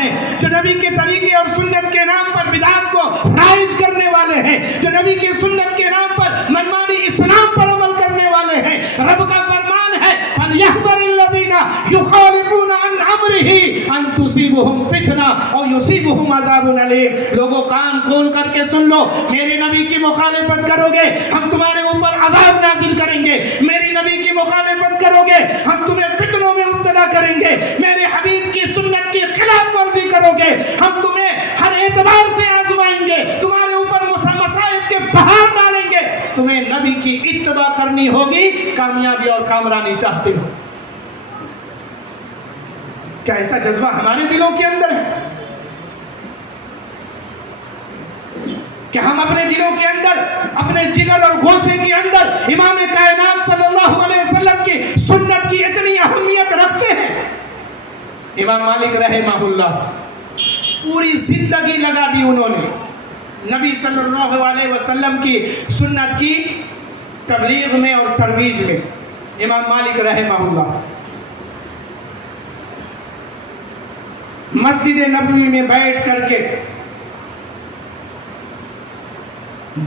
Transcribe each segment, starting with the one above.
ہیں، جو نبی کے طریقے اور سنت کے نام پر بدعت کو رائج کرنے والے ہیں، جو نبی کی سنت کے نام پر منمانی اسلام پر عمل کرنے والے ہیں۔ رب کا فرمان ہے فَلْيَحْذَرِ الَّذِينَ يُخَالِفُونَ عَنْ أَمْرِهِ أَن تُصِيبُهُمْ فِتْنَةٌ أَوْ يُصِيبُهُمْ عَذَابٌ أَلِيمٌ۔ لوگوں کان کھول کر کے سن لو، میرے نبی کی مخالفت کرو گے ہم تمہارے اوپر عذاب نازل کریں گے، میری نبی کی مخالفت کرو گے ہم تمہیں فتنوں میں مبتلا کریں گے، میرے حبیب کی سنت کی خلاف ورزی کرو گے ہم تمہیں ہر اعتبار سے آزمائیں گے، تمہارے اوپر مصائب کے بہار ڈالیں گے۔ تمہیں نبی کی اتباع کرنی ہوگی، کامیابی اور کامرانی چاہتے ہو۔ کیا ایسا جذبہ ہمارے دلوں کے اندر ہے کہ ہم اپنے دلوں کے اندر، اپنے جگر اور گوشے کے اندر امام کائنات صلی اللہ علیہ وسلم کی سنت کی اتنی اہمیت رکھتے ہیں؟ امام مالک رحمہ اللہ پوری زندگی لگا دی انہوں نے نبی صلی اللہ علیہ وسلم کی سنت کی تبلیغ میں اور ترویج میں۔ امام مالک رحمہ اللہ مسجد نبوی میں بیٹھ کر کے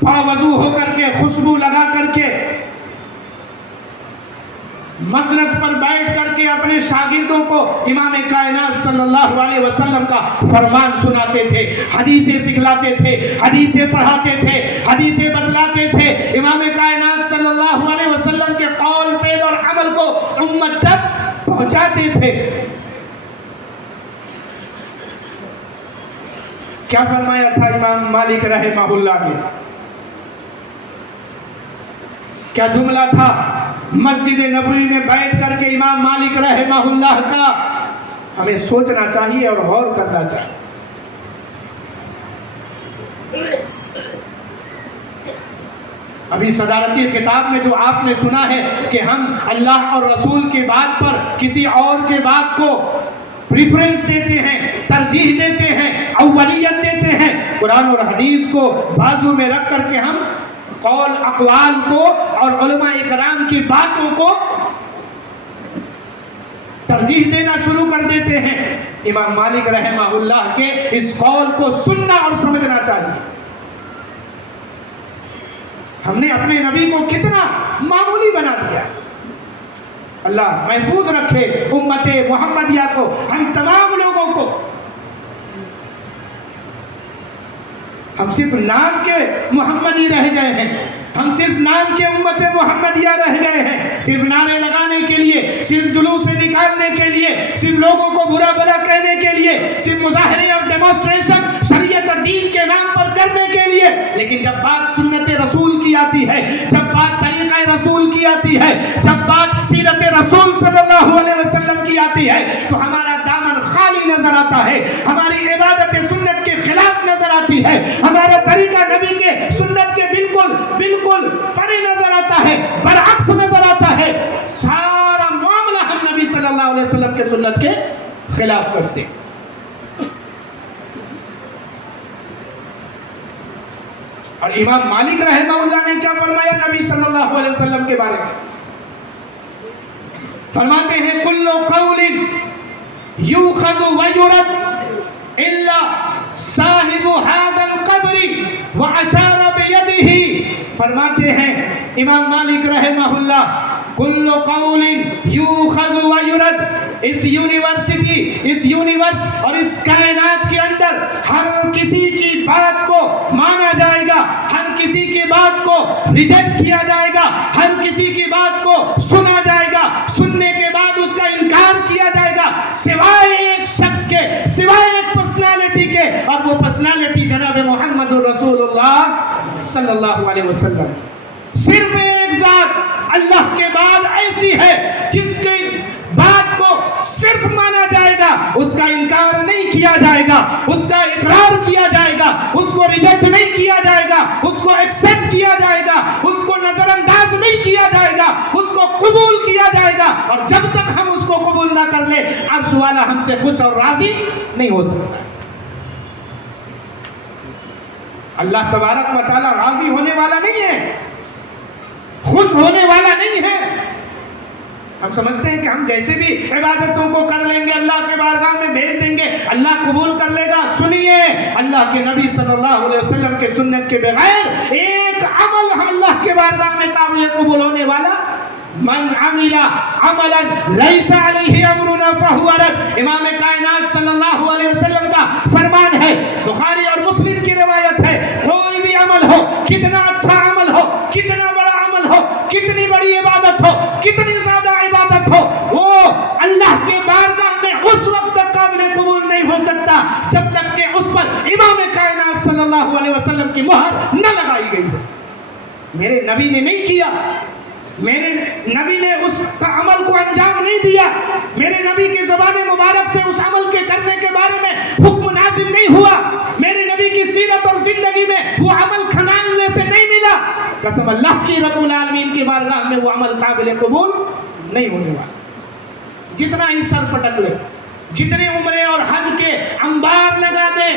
باوضو ہو کر کے، خوشبو لگا کر کے، مسند پر بیٹھ کر کے اپنے شاگردوں کو امام کائنات صلی اللہ علیہ وسلم کا فرمان سناتے تھے، حدیثیں سکھلاتے تھے، حدیثیں پڑھاتے تھے، حدیثیں بتلاتے تھے، امام کائنات صلی اللہ علیہ وسلم کے قول، فعل اور عمل کو امت تک پہنچاتے تھے۔ کیا فرمایا تھا امام مالک رحمہ اللہ نے؟ کیا جملہ تھا مسجد نبوی میں بیٹھ کر کے امام مالک رحمہ اللہ کا؟ ہمیں سوچنا چاہیے اور غور کرنا چاہیے۔ ابھی صدارتی خطاب میں جو آپ نے سنا ہے کہ ہم اللہ اور رسول کے بات پر کسی اور کے بات کو پریفرنس دیتے ہیں، ترجیح دیتے ہیں، اولیت دیتے ہیں، قرآن اور حدیث کو بازو میں رکھ کر کے ہم قول اقوال کو اور علماء اکرام کی باتوں کو ترجیح دینا شروع کر دیتے ہیں۔ امام مالک رحمہ اللہ کے اس قول کو سننا اور سمجھنا چاہیے۔ ہم نے اپنے نبی کو کتنا معمولی بنا دیا۔ اللہ محفوظ رکھے امت محمدیہ کو، ہم تمام لوگوں کو۔ ہم صرف نام کے محمدی رہ گئے ہیں، ہم صرف نام کے امت محمدیہ رہ گئے ہیں، صرف نعرے لگانے کے لیے، صرف جلوس نکالنے کے لیے، صرف لوگوں کو برا بھلا کہنے کے لیے، صرف مظاہرے اور ڈیمونسٹریشن شریعت اور دین کے نام پر کرنے کے لیے۔ لیکن جب بات سنت رسول کی آتی ہے، جب بات طریقہ رسول کی آتی ہے، جب بات سیرت رسول صلی اللہ علیہ وسلم کی آتی ہے، تو ہمارا دامن خالی نظر آتا ہے، ہماری عبادت سنت کے خلاف نظر آتی ہے، ہمارا طریقہ نبی کے سنت کے بالکل پرے نظر آتا ہے، برعکس نظر آتا ہے۔ سارا معاملہ ہم نبی صلی اللہ علیہ وسلم کے سنت کے خلاف کرتے ہیں۔ اور امام مالک رحمہ اللہ نے کیا فرمایا نبی صلی اللہ علیہ وسلم کے بارے میں؟ فرماتے ہیں کل قول یوخذ ویرد الا صاحب هذا القبر واشار بیدہ۔ فرماتے ہیں امام مالک رحمہ اللہ کل قول یوخذ ویرد، اس یونیورسٹی، اس یونیورس اور اس کائنات کے اندر ہر کسی کی بات کو مانا جائے گا، ہر کسی کی بات کو ریجیکٹ کیا جائے گا، ہر کسی کی بات کو سنا جائے گا، سننے کے بعد اس کا انکار کیا جائے گا، سوائے ایک شخص کے، سوائے ایک پرسنالٹی کے، اور وہ پرسنالٹی جناب محمد رسول اللہ صلی اللہ علیہ وسلم۔ صرف ایک ذات اللہ کے بعد ایسی ہے جس کی بات کو صرف مانا جائے گا، اس کا انکار نہیں کیا جائے گا، اس کا اقرار کیا جائے گا، اس کو ریجیکٹ نہیں کیا جائے گا، اس کو ایکسپٹ کیا جائے گا، اس کو نظر انداز نہیں کیا جائے گا، اس کو قبول کیا جائے گا۔ اور جب تک ہم اس کو قبول نہ کر لیں، عرش والا ہم سے خوش اور راضی نہیں ہو سکتا۔ اللہ تبارک و تعالی راضی ہونے والا نہیں ہے، خوش ہونے والا نہیں ہے۔ ہم سمجھتے ہیں کہ ہم جیسے بھی عبادتوں کو کر لیں گے اللہ کے بارگاہ میں بھیج دیں گے اللہ قبول کر لے گا. سنیے, اللہ کے نبی صلی اللہ علیہ وسلم کے سنت کے بغیر ایک عمل اللہ کے بارگاہ میں قابل قبول ہونے والا, من عمل عملا لیس علیہ امرنا فہو رد. امام کائنات صلی اللہ علیہ وسلم کا فرمان ہے, بخاری اور مسلم کی روایت ہے, کوئی بھی عمل ہو, کتنا اچھا عمل ہو, کتنا بڑا عمل ہو, کتنی بڑی عبادت ہو, کتنی زیادہ عبادت ہو, وہ اللہ کے بارگاہ میں اس وقت تک قابل قبول نہیں ہو سکتا جب تک کہ اس پر امام کائنات صلی اللہ علیہ وسلم کی مہر نہ لگائی گئی ہو. میرے نبی نے نہیں کیا, میرے نبی نے اس عمل کو انجام نہیں دیا, میرے نبی کی زبان مبارک سے اس عمل کے کرنے کے بارے میں حکم نازل نہیں ہوا, میرے نبی کی سیرت اور زندگی میں وہ عمل کھنگالنے سے نہیں ملا. قسم اللہ کی رب العالمین کی بارگاہ میں وہ عمل قابل قبول نہیں ہونے والا. جتنا ہی سر پٹک لے, جتنے عمرے اور حج کے انبار لگا دے,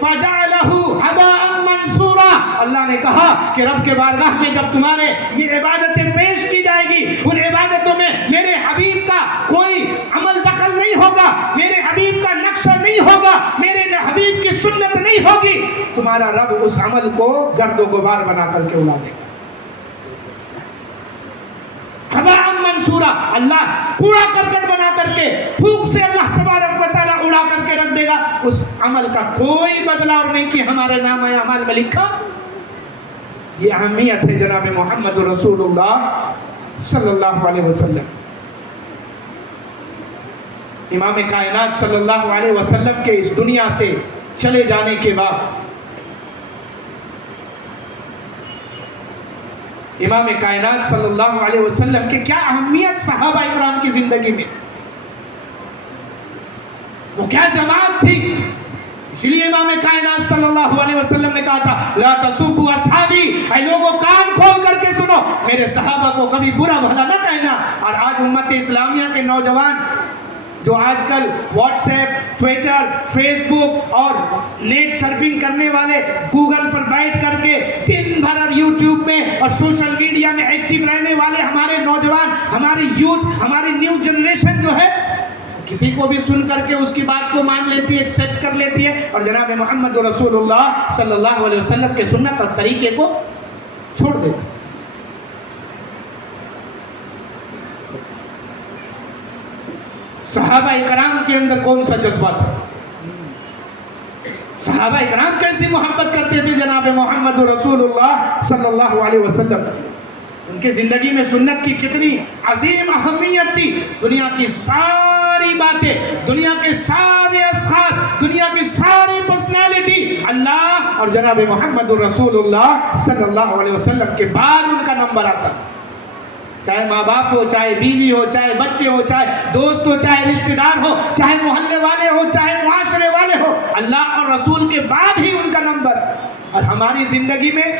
فَجَعَلَهُ حَبَاءً مَنْصُورًا. اللہ نے کہا کہ رب کے بارگاہ میں جب تمہارے یہ عبادتیں پیش کی جائے گی, ان عبادتوں میں میرے حبیب کا کوئی عمل دخل نہیں ہوگا, میرے حبیب کا نقشہ نہیں ہوگا, میرے حبیب کی سنت نہیں ہوگی, تمہارا رب اس عمل کو گرد و غبار بنا کر کے اڑا دے گا. حباءً منصورا, اللہ کوڑا کرکٹ بنا کر کے پھونک سے اللہ تبارک و تعالیٰ اڑا کر کے رکھ دے گا. اس عمل کا کوئی بدلہ اور نہیں کہ ہمارے نام اعمال میں لکھا. یہ اہمیت ہے جناب محمد رسول اللہ صلی اللہ علیہ وسلم. امام کائنات صلی اللہ علیہ وسلم کے اس دنیا سے چلے جانے کے بعد امام کائنات صلی اللہ علیہ وسلم کے کیا اہمیت صحابہ اکرام کی زندگی میں تھی, وہ کیا جماعت تھی. اس لیے امام کائنات صلی اللہ علیہ وسلم نے کہا تھا, لا تسبوا اصحابی, اے لوگوں کان کھول کر کے سنو, میرے صحابہ کو کبھی برا بھلا نہ کہنا. اور آج امت اسلامیہ کے نوجوان جو آج کل واٹس ایپ, ٹویٹر, فیس بک اور نیٹ سرفنگ کرنے والے, گوگل پر بیٹھ کر کے دن بھر اور یوٹیوب میں اور سوشل میڈیا میں ایکٹیو رہنے والے ہمارے نوجوان, ہماری یوتھ, ہماری نیو جنریشن جو ہے, کسی کو بھی سن کر کے اس کی بات کو مان لیتی ہے, ایکسیپٹ کر لیتی ہے, اور جناب محمد رسول اللہ صلی اللہ علیہ وسلم کے سنت اور طریقے کو چھوڑ دیتی ہے. صحابہ اکرام کے اندر کون سا جذبہ تھا, صحابہ اکرام کیسی محبت کرتے تھے جناب محمد رسول اللہ صلی اللہ علیہ وسلم سے. ان کے زندگی میں سنت کی کتنی عظیم اہمیت تھی. دنیا کی ساری باتیں, دنیا کے سارے اشخاص, دنیا کی ساری پرسنالٹی اللہ اور جناب محمد رسول اللہ صلی اللہ علیہ وسلم کے بعد ان کا نمبر آتا. چاہے ماں باپ ہو, چاہے بیوی ہو, چاہے بچے ہو, چاہے دوست ہو, چاہے رشتہ دار ہو, چاہے محلے والے ہو, چاہے معاشرے والے ہو, اللہ اور رسول کے بعد ہی ان کا نمبر. اور ہماری زندگی میں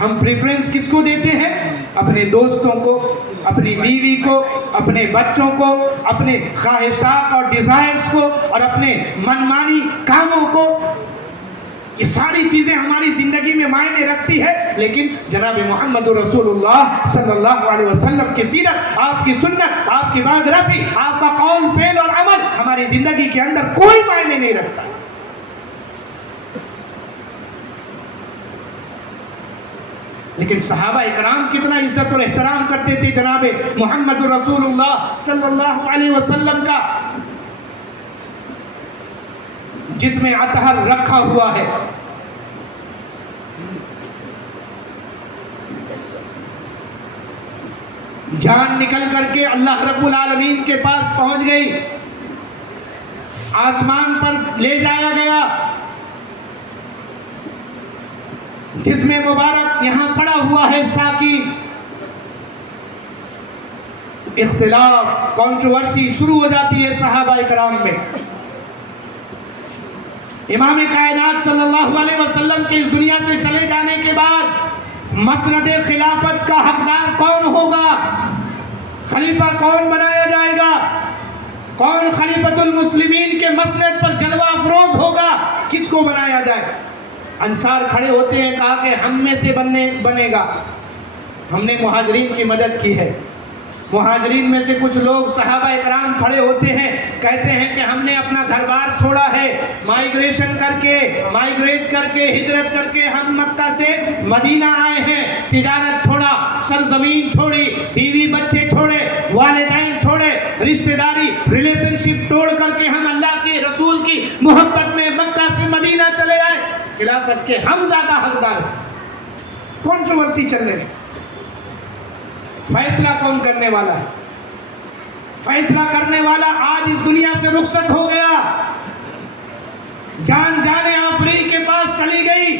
ہم پریفرنس کس کو دیتے ہیں؟ اپنے دوستوں کو, اپنی بیوی کو, اپنے بچوں کو, اپنے خواہشات اور ڈیزائرز کو, اور اپنے منمانی کاموں کو. یہ ساری چیزیں ہماری زندگی میں معنی رکھتی ہے, لیکن جناب محمد رسول اللہ صلی اللہ علیہ وسلم کی سیرت, آپ کی سنت, آپ کی بایوگرافی, آپ کا قول, فعل اور عمل ہماری زندگی کے اندر کوئی معنی نہیں رکھتا. لیکن صحابہ اکرام کتنا عزت اور احترام کرتے تھے جناب محمد رسول اللہ صلی اللہ علیہ وسلم کا, جس میں اطہر رکھا ہوا ہے. جان نکل کر کے اللہ رب العالمین کے پاس پہنچ گئی, آسمان پر لے جایا گیا, جس میں مبارک یہاں پڑا ہوا ہے ساکین. اختلاف, کنٹروورسی شروع ہو جاتی ہے صحابہ اکرام میں. امام کائنات صلی اللہ علیہ وسلم کے اس دنیا سے چلے جانے کے بعد مسند خلافت کا حقدار کون ہوگا, خلیفہ کون بنایا جائے گا, کون خلیفۃ المسلمین کے مسند پر جلوہ افروز ہوگا, کس کو بنایا جائے. انصار کھڑے ہوتے ہیں, کہا کہ ہم میں سے بنے گا, ہم نے مہاجرین کی مدد کی ہے, مہاجرین میں سے کچھ لوگ صحابہ اکرام کھڑے ہوتے ہیں، کہتے ہیں کہ ہم نے اپنا گھر بار چھوڑا ہے، مائیگریٹ کر کے ہجرت کر کے ہم مکہ سے مدینہ آئے ہیں، تجارت چھوڑا، سرزمین چھوڑی، بیوی بچے چھوڑے، والدین چھوڑے، رشتہ داری ریلیشن شپ توڑ کر کے ہم اللہ کے رسول کی محبت میں مکہ سے مدینہ چلے آئے، خلافت کے ہم زیادہ حقدار ہیں۔ کنٹروورسی چل رہی ہے، فیصلہ کون کرنے والا ہے؟ فیصلہ کرنے والا آج اس دنیا سے رخصت ہو گیا، جان جانے آفریقہ کے پاس چلی گئی،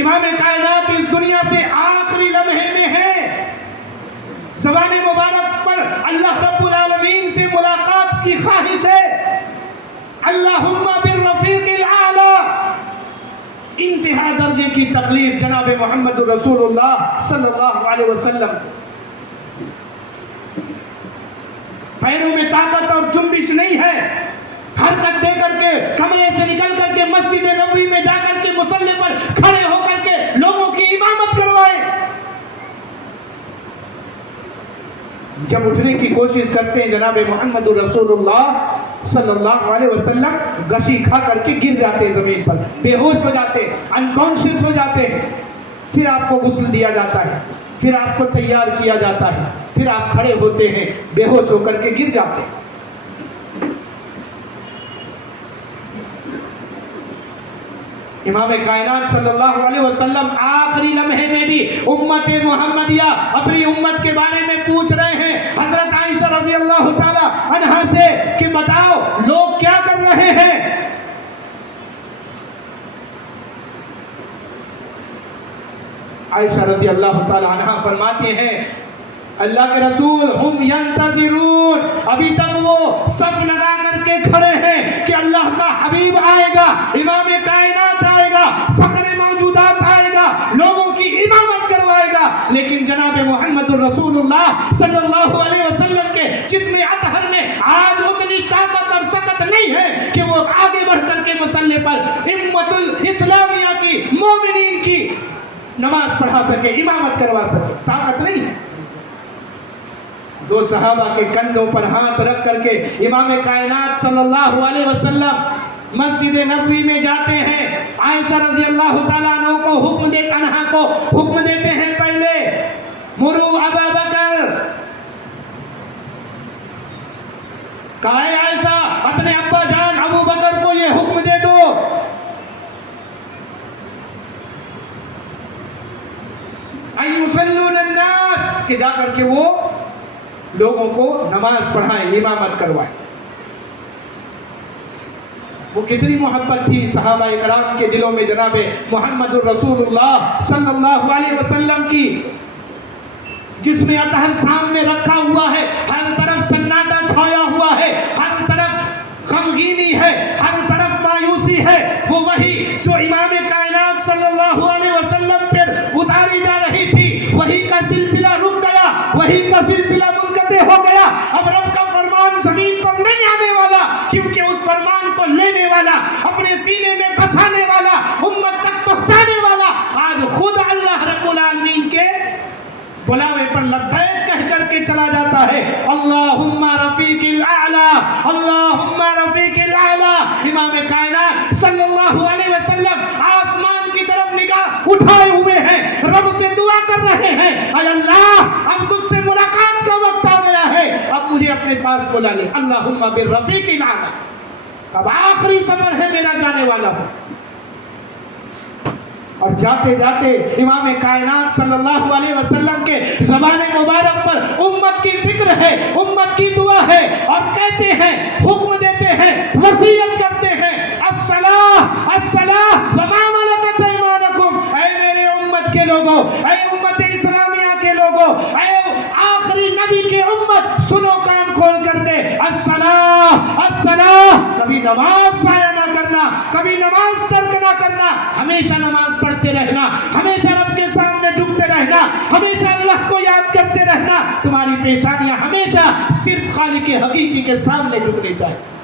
امام کائنات اس دنیا سے آخری لمحے میں ہے، زبان مبارک پر اللہ رب العالمین سے ملاقات کی خواہش ہے، اللہم بالرفیق الاعلی، انتہا درجے کی تکلیف جناب محمد رسول اللہ صلی اللہ علیہ وسلم، پیروں میں طاقت اور جنبش نہیں ہے، حرکت دے کر کے کمرے سے نکل کر کے مسجد نبوی میں جا کر کے مصلی پر کھڑے ہو کر کے لوگوں کی امامت کروائے، جب اٹھنے کی کوشش کرتے ہیں جناب محمد رسول اللہ صلی اللہ علیہ وسلم گشی کھا کر کے گر جاتے ہیں زمین پر، بے ہوش ہو جاتے ہیں، انکانشیس ہو جاتے ہیں، پھر آپ کو غسل دیا جاتا ہے، پھر آپ کو تیار کیا جاتا ہے، پھر آپ کھڑے ہوتے ہیں، بے ہوش ہو کر کے گر جاتے ہیں۔ امام کائنات صلی اللہ علیہ وسلم آخری لمحے میں بھی امت محمدیہ اپنی امت کے بارے میں پوچھ رہے ہیں حضرت عائشہ رضی اللہ تعالی عنہا سے کہ بتاؤ لوگ کیا کر رہے ہیں؟ عائشہ رضی اللہ تعالی عنہا فرماتی ہیں اللہ کے رسول ہم ینتظرون، ابھی تک وہ صف لگا کر کے کھڑے ہیں کہ اللہ کا حبیب آئے گا، امام کائنات آئے گا، فخر موجودات آئے گا، لوگوں کی امامت کروائے گا، لیکن جناب محمد رسول اللہ صلی اللہ علیہ وسلم کے جسم اطہر میں آج اتنی طاقت اور سکت نہیں ہے کہ وہ آگے بڑھ کر کے مصلی پر امت الاسلامیہ کی مومنین کی نماز پڑھا سکے، امامت کروا سکے، طاقت نہیں ہے۔ دو صحابہ کے کندھوں پر ہاتھ رکھ کر کے امام کائنات صلی اللہ علیہ وسلم مسجد نبوی میں جاتے ہیں، عائشہ رضی اللہ تعالیٰ عنہ کو حکم دیتے ہیں پہلے مرو ابا بکر، کہا ہے عائشہ اپنے ابا جان ابو بکر کو یہ حکم دے دو، ان یصلون الناس، کہ جا کر کے وہ لوگوں کو نماز پڑھائیں، امامت کروائیں۔ وہ کتنی محبت تھی صحابہ اکرام کے دلوں میں جناب محمد الرسول اللہ صلی اللہ علیہ وسلم کی، جس میں اطہر سامنے رکھا ہوا ہے، ہر طرف سناٹا چھایا ہوا ہے، ہر طرف غمگینی ہے، ہر طرف مایوسی ہے، وہ وہی جو امام کائنات صلی اللہ علیہ وسلم پر اتاری جا رہی تھی، وہی کا سلسلہ رک گیا، وہی کا سلسلہ منقطع ہو گیا، اب رب کا فرمان زمین پر نہیں آنے والا، کیونکہ اس فرمان کو لینے والا، اپنے سینے میں بسانے والا، امت تک پہنچانے والا آج خود اللہ رب العالمین کے بلاوے پر لبیک کہہ کر کے چلا جاتا ہے، اللہم رفیق الاعلی، اللہم رفیق الاعلی۔ امام کائنات صلی اللہ علیہ وسلم آسمان کی طرف نگاہ اٹھائے ہوئے ہیں، رب سے دعا کر رہے ہیں، اے اللہ اب تجھ سے ملاقات کا وقت آ گیا ہے، اب مجھے اپنے پاس بلا لے، اللہم بالرفیق الاعلی، اب آخری سفر ہے میرا جانے والا ہوں۔ اور جاتے جاتے امام کائنات صلی اللہ علیہ وسلم کے زبان مبارک پر امت کی فکر ہے، امت کی دعا ہے، اور کہتے ہیں، حکم دیتے ہیں، وصیت کرتے ہیں، الصلاۃ الصلاۃ وما ملکت ایمانکم، اے میرے امت کے لوگوں، اے امت اسلامیہ کے لوگوں، اے آخری نبی کی امت، سنو کان کھول کر کے، الصلاۃ الصلاۃ، کبھی نماز ضائع نہ کرنا، کبھی نماز ترک نہ کرنا، ہمیشہ نماز پڑھتے رہنا، ہمیشہ رب کے سامنے جھکتے رہنا، ہمیشہ اللہ کو یاد کرتے رہنا، تمہاری پیشانیاں ہمیشہ صرف خالق حقیقی کے سامنے جھکنی چاہیے۔